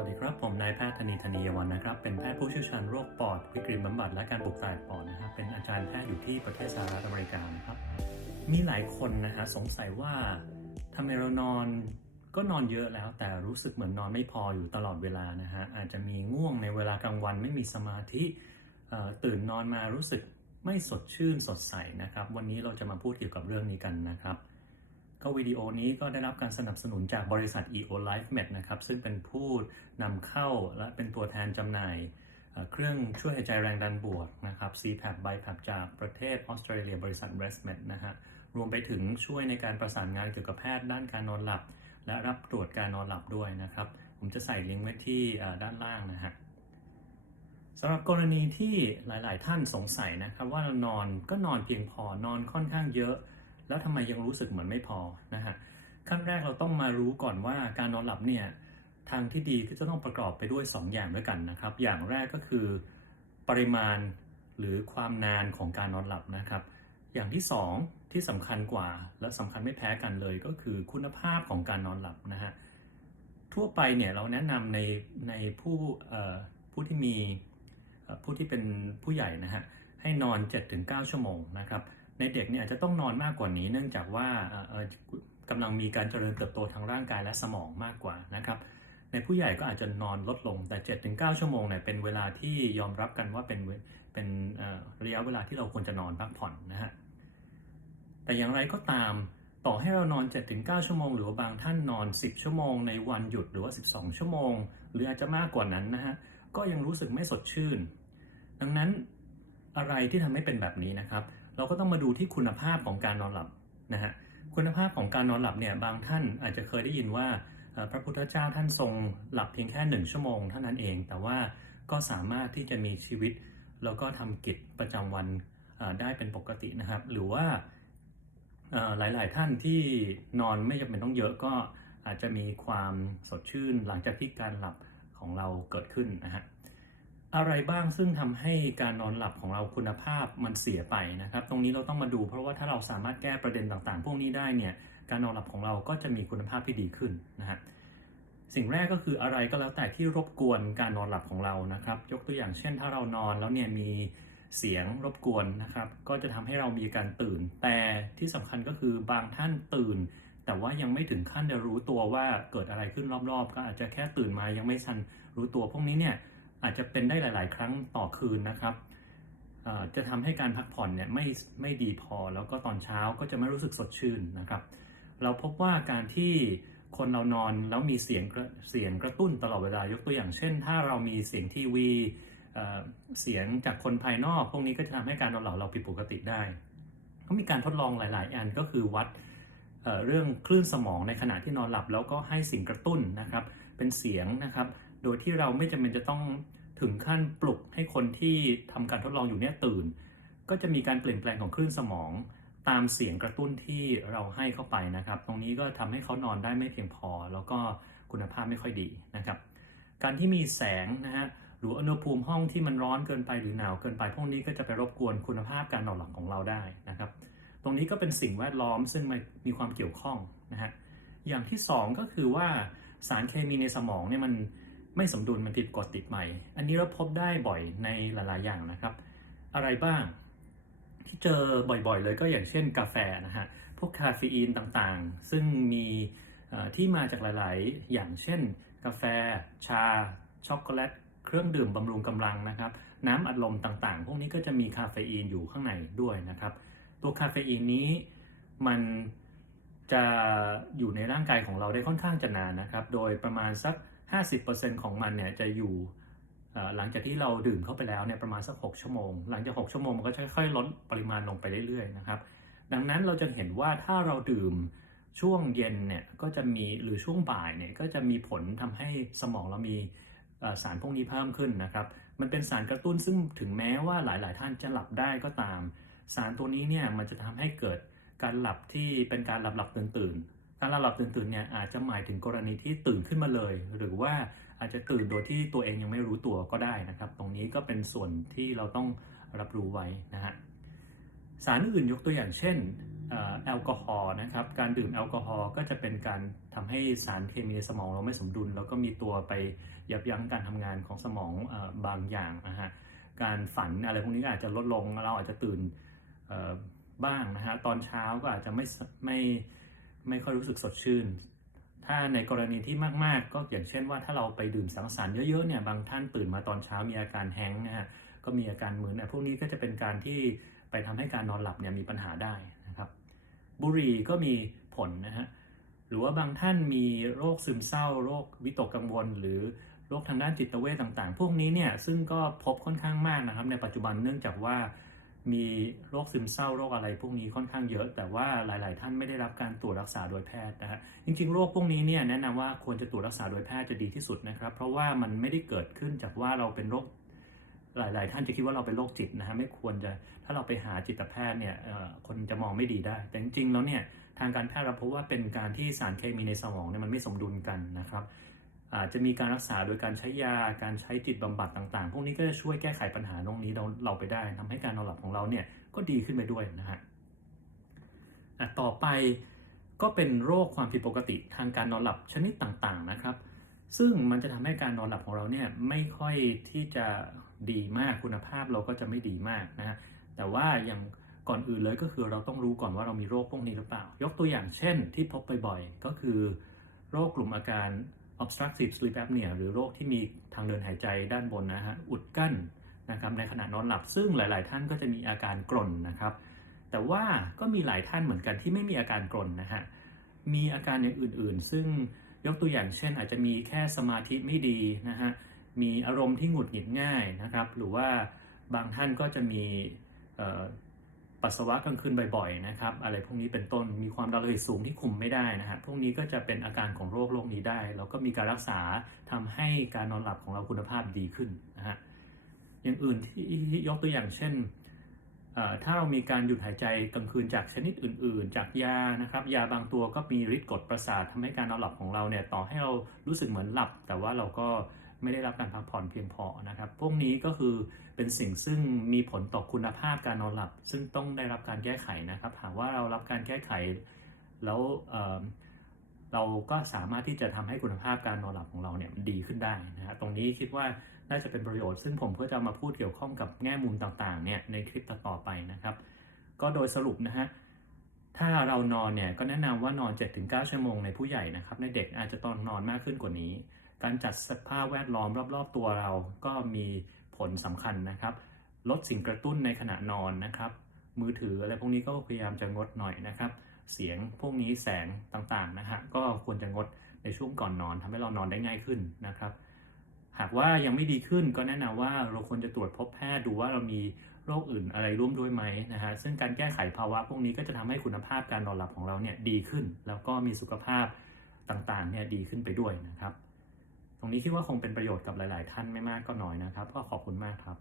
วัสดีครับ ผมนายแพทย์ธนีธนียวันนะครับ เป็นแพทย์ผู้เชี่ยวชาญโรคปอด วิกฤตบำบัดและการปลูกถ่ายปอดนะครับ เป็นอาจารย์แพทย์อยู่ที่ประเทศสหรัฐอเมริกานะครับ มีหลายคนนะฮะสงสัยว่าทำไมเรานอนก็นอนเยอะแล้วแต่รู้สึกเหมือนนอนไม่พออยู่ตลอดเวลานะฮะอาจจะมีง่วงในเวลากลางวันไม่มีสมาธิตื่นนอนมารู้สึกไม่สดชื่นสดใสนะครับ วันนี้เราจะมาพูดเกี่ยวกับเรื่องนี้กันนะครับ ก็วิดีโอนี้ก็ได้รับการสนับสนุนจากบริษัท EO Life Med นะครับซึ่งเป็นผู้ นำเข้าและเป็นตัวแทนจำหน่ายเครื่องช่วยหายใจแรงดันบวกนะครับ CPAP BiPAP จากประเทศออสเตรเลียบริษัท ResMed นะฮะรวมไปถึงช่วยในการประสานงานเกี่ยวกับแพทย์ด้านการนอนหลับ และรับตรวจการนอนหลับด้วยนะครับ ผมจะใส่ลิงก์ไว้ที่ด้านล่างนะฮะสำหรับกรณีที่หลาย ๆ ท่านสงสัยนะครับ ว่านอนก็นอนเพียงพอนอนค่อนข้างเยอะ แล้วทำไมยังรู้สึกเหมือนไม่พอนะฮะขั้นแรกเราต้องมารู้ก่อนว่าการนอนหลับเนี่ย ทางที่ดีก็จะต้องประกอบไปด้วย 2 อย่างด้วยกันนะครับ อย่างแรกก็คือปริมาณหรือความนานของการนอนหลับนะครับ อย่างที่ 2 ที่สำคัญกว่า และสำคัญไม่แพ้กันเลยก็คือคุณภาพของการนอนหลับนะฮะทั่วไปเนี่ยเราแนะนำในในผู้ผู้ที่มีผู้ที่เป็นผู้ใหญ่นะฮะให้นอน 7-9 ชั่วโมงนะครับ ในเด็กเนี่ยอาจจะต้องนอนมากกว่านี้ เนื่องจากว่ากำลังมีการเจริญเติบโตทางร่างกายและสมองมากกว่านะครับ ในผู้ใหญ่ก็อาจจะนอนลดลงแต่ 7-9 ชั่วโมงเนี่ยเป็นเวลาที่ยอมรับกันว่าเป็นเป็นระยะเวลาที่เราควรจะนอนพักผ่อนนะฮะแต่อย่างไรก็ตามต่อให้เรานอน 7-9 ชั่วโมง หรือว่าบางท่านนอน 10 ชั่วโมง ในวันหยุดหรือว่า 12 ชั่วโมง หรืออาจจะมากกว่านั้นนะฮะก็ยังรู้สึกไม่สดชื่น ดังนั้นอะไรที่ทำให้เป็นแบบนี้นะครับ เราก็ต้องมาดูที่คุณภาพของการนอนหลับนะฮะคุณภาพของการนอนหลับเนี่ยบางท่านอาจจะเคยได้ยินว่า พระพุทธเจ้าท่านทรงหลับเพียงแค่หนึ่งชั่วโมงเท่านั้นเอง แต่ว่าก็สามารถที่จะมีชีวิต แล้วก็ทำกิจประจำวันได้เป็นปกตินะครับ หรือว่าหลาย ๆ ท่านที่นอนไม่จำเป็นต้องเยอะก็อาจจะมีความสดชื่นหลังจากที่การหลับของเราเกิดขึ้นนะฮะอะไรบ้างซึ่งทำให้การนอนหลับของเราคุณภาพมันเสียไปนะครับ ตรงนี้เราต้องมาดู เพราะว่าถ้าเราสามารถแก้ประเด็นต่างๆ พวกนี้ได้เนี่ยการนอนหลับของเราก็จะมีคุณภาพที่ดีขึ้นนะฮะ สิ่งแรกก็คืออะไรก็แล้วแต่ที่รบกวนการนอนหลับของเรานะครับ ยกตัวอย่างเช่น ถ้าเรานอนแล้วเนี่ยมีเสียงรบกวนนะครับ ก็จะทำให้เรามีการตื่น แต่ที่สำคัญก็คือบางท่านตื่น แต่ว่ายังไม่ถึงขั้นจะรู้ตัวว่าเกิดอะไรขึ้นรอบๆ ก็อาจจะแค่ตื่นมายังไม่ทันรู้ตัวพวกนี้เนี่ยอาจจะเป็นได้หลาย ๆ ครั้งต่อคืนนะครับจะทำให้การพักผ่อนเนี่ยไม่ไม่ดีพอ แล้วก็ตอนเช้าก็จะไม่รู้สึกสดชื่นนะครับ เราพบว่าการที่ คนเรานอนแล้วมีเสียงเสียงกระตุ้นตลอดเวลายกตัวอย่างเช่น ถ้าเรามีเสียงทีวีเสียงจากคนภายนอก พวกนี้ก็จะทำให้การนอนหลับเราผิดปกติได้เขามีการทดลองหลาย ๆ อันก็คือวัดเเรื่องคลื่นสมองในขณะที่นอนหลับ แล้วก็ให้สิ่งกระตุ้นนะครับ เป็นเสียงนะครับ โดยที่เราไม่จำเป็นจะต้องถึงขั้นปลุกให้คนที่ทำการทดลองอยู่เนี่ยตื่น ก็จะมีการเปลี่ยนแปลงของคลื่นสมอง ตามเสียงกระตุ้นที่เราให้เข้าไปนะครับ ตรงนี้ก็ทำให้เขานอนได้ไม่เพียงพอ แล้วก็คุณภาพไม่ค่อยดีนะครับ การที่มีแสงนะฮะหรืออุณหภูมิห้องที่มันร้อนเกินไปหรือหนาวเกินไปพวกนี้ก็จะไปรบกวนคุณภาพการนอนหลับของเราได้นะครับ ตรงนี้ก็เป็นสิ่งแวดล้อมซึ่งมันมีความเกี่ยวข้องนะฮะอย่างที่สองก็คือว่าสารเคมีในสมองเนี่ยมันไม่สมดุลมันผิดปกติดใหม่ อันนี้เราพบได้บ่อยในหลาย ๆ อย่างนะครับ อะไรบ้าง ที่เจอบ่อยๆ เลยก็อย่างเช่นกาแฟนะฮะ พวกคาเฟอีนต่างๆ ซึ่งมีที่มาจากหลายๆ อย่างเช่น กาแฟ ชา ช็อกโกแลต เครื่องดื่มบำรุงกำลังนะครับ น้ำอัดลมต่างๆ พวกนี้ก็จะมีคาเฟอีนอยู่ข้างในด้วยนะครับ ตัวคาเฟอีนนี้มันจะอยู่ในร่างกายของเราได้ค่อนข้างจะนานนะครับ โดยประมาณสัก 50%ของมันเนี่ยจะอยู่ หลังจากที่เราดื่มเข้าไปแล้วเนี่ยประมาณสัก 6 ชั่วโมง หลังจาก 6 ชั่วโมงมันก็ค่อยๆลดปริมาณลงไปเรื่อยๆนะครับ ดังนั้นเราจะเห็นว่าถ้าเราดื่มช่วงเย็นเนี่ยก็จะมีหรือช่วงบ่ายเนี่ยก็จะมีผลทำให้สมองเรามีสารพวกนี้เพิ่มขึ้นนะครับ มันเป็นสารกระตุ้นซึ่งถึงแม้ว่าหลายๆ ท่านจะหลับได้ก็ตาม สารตัวนี้เนี่ยมันจะทำให้เกิดการหลับที่เป็นการหลับหลับตื่นตื่นการหลับหลับตื่นตื่นเนี่ยอาจจะหมายถึงกรณีที่ตื่นขึ้นมาเลย หรือว่า อาจจะตื่นโดยที่ตัวเองยังไม่รู้ตัวก็ได้นะครับ ตรงนี้ก็เป็นส่วนที่เราต้องรับรู้ไว้นะฮะสารอื่นยกตัวอย่างเช่นแอลกอฮอล์นะครับ การดื่มแอลกอฮอล์ก็จะเป็นการทำให้สารเคมีในสมองเราไม่สมดุล แล้วก็มีตัวไปยับยั้งการทำงานของสมองอบางอย่างนะฮะ การฝันอะไรพวกนี้ก็อาจจะลดลง เราอาจจะตื่นบ้างนะฮะ ตอนเช้าก็อาจจะไม่ไม่ไม่ค่อยรู้สึกสดชื่น ถ้าในกรณีที่มากๆ ก็อย่างเช่นว่าถ้าเราไปดื่มสังสรรค์เยอะๆเนี่ยบางท่านตื่นมาตอนเช้ามีอาการแฮงนะฮะก็มีอาการเหมึนอะพวกนี้ก็จะเป็นการที่ไปทำให้การนอนหลับเนี่ยมีปัญหาได้นะครับบุหรี่ก็มีผลนะฮะหรือว่าบางท่านมีโรคซึมเศร้า โรควิตกกังวล หรือโรคทางด้านจิตเวชต่างๆ พวกนี้เนี่ยซึ่งก็พบค่อนข้างมากนะครับ ในปัจจุบันเนื่องจากว่า มีโรคซึมเศร้าโรคอะไรพวกนี้ค่อนข้างเยอะ แต่ว่าหลาย ๆ ท่านไม่ได้รับการตรวจรักษาโดยแพทย์นะฮะจริง ๆ โรคพวกนี้เนี่ยแนะนำว่าควรจะตรวจรักษาโดยแพทย์จะดีที่สุดนะครับ เพราะว่ามันไม่ได้เกิดขึ้นจากว่าเราเป็นโรคหลาย ๆ ท่านจะคิดว่าเราเป็นโรคจิตนะฮะไม่ควรจะถ้าเราไปหาจิตแพทย์เนี่ยคนจะมองไม่ดีได้ แต่จริง ๆ แล้วเนี่ยทางการแพทย์เราพบว่าเป็นการที่สารเคมีในสมองเนี่ยมันไม่สมดุลกันนะครับ อาจจะมีการรักษาโดยการใช้ยา การใช้จิตบำบัดต่างๆ พวกนี้ก็จะช่วยแก้ไขปัญหาตรงนี้เราเราไปได้ทำให้การนอนหลับของเราเนี่ยก็ดีขึ้นไปด้วยนะฮะต่อไปก็เป็นโรคความผิดปกติทางการนอนหลับชนิดต่างๆนะครับ ซึ่งมันจะทำให้การนอนหลับของเราเนี่ยไม่ค่อยที่จะดีมากคุณภาพเราก็จะไม่ดีมากนะฮะแต่ว่าอย่างก่อนอื่นเลยก็คือเราต้องรู้ก่อนว่าเรามีโรคพวกนี้หรือเปล่า ยกตัวอย่างเช่นที่พบบ่อยๆก็คือ โรคกลุ่มอาการ obstructive sleep apnea หรือโรคที่มีทางเดินหายใจด้านบนนะฮะอุดกั้นนะครับในขณะนอนหลับซึ่งหลาย ๆ ท่านก็จะมีอาการกรนนะครับ แต่ว่าก็มีหลายท่านเหมือนกันที่ไม่มีอาการกรนนะฮะมีอาการอย่างอื่น ๆ ซึ่งยกตัวอย่างเช่น อาจจะมีแค่สมาธิไม่ดีนะฮะมีอารมณ์ที่หงุดหงิดง่ายนะครับ หรือว่าบางท่านก็จะมี ปัสสาวะกลางคืนบ่อยๆนะครับอะไรพวกนี้เป็นต้นมีความดันโลหิตสูงที่คุมไม่ได้นะฮะพวกนี้ก็จะเป็นอาการของโรคโรคนี้ได้แล้วก็มีการรักษาทำให้การนอนหลับของเราคุณภาพดีขึ้นนะฮะอย่างอื่นที่ยกตัวอย่างเช่นถ้าเรามีการหยุดหายใจกลางคืนจากชนิดอื่น ๆ จากยานะครับ ยาบางตัวก็มีฤทธิ์กดประสาททำให้การนอนหลับของเราเนี่ยต่อให้เรารู้สึกเหมือนหลับ แต่ว่าเราก็ ไม่ได้รับการพักผ่อนเพียงพอนะครับ พวกนี้ก็คือเป็นสิ่งซึ่งมีผลต่อคุณภาพการนอนหลับ ซึ่งต้องได้รับการแก้ไขนะครับหากว่าเรารับการแก้ไขแล้วเเราก็สามารถที่จะทำให้คุณภาพการนอนหลับของเราเนี่ยมันดีขึ้นได้นะฮะตรงนี้คิดว่าน่าจะเป็นประโยชน์ ซึ่งผมก็จะมาพูดเกี่ยวข้องกับแง่มุมต่างๆเนี่ยในคลิปต่อไปนะครับ ก็โดยสรุปนะฮะถ้าเรานอนเนี่ยก็แนะนำว่านอน 7-9 ชั่วโมงในผู้ใหญ่นะครับ ในเด็กอาจจะตองนอนมากขึ้นกว่านี้ การจัดสภาพแวดล้อมรอบ ๆ ตัวเราก็มีผลสำคัญนะครับ ลดสิ่งกระตุ้นในขณะนอนนะครับ มือถืออะไรพวกนี้ก็พยายามจะงดหน่อยนะครับ เสียงพวกนี้แสงต่างๆนะฮะก็ควรจะงดในช่วงก่อนนอนทำให้เรานอนได้ง่ายขึ้นนะครับ หากว่ายังไม่ดีขึ้นก็แนะนำว่าเราควรจะตรวจพบแพทย์ดูว่าเรามีโรคอื่นอะไรร่วมด้วยไหมนะฮะซึ่งการแก้ไขภาวะพวกนี้ก็จะทำให้คุณภาพการนอนหลับของเราเนี่ยดีขึ้น แล้วก็มีสุขภาพต่างๆเนี่ยดีขึ้นไปด้วยนะครับ ตรงนี้คิดว่าคงเป็นประโยชน์กับหลาย ๆ ท่านไม่มากก็น้อยนะครับ ก็ขอบคุณมากครับ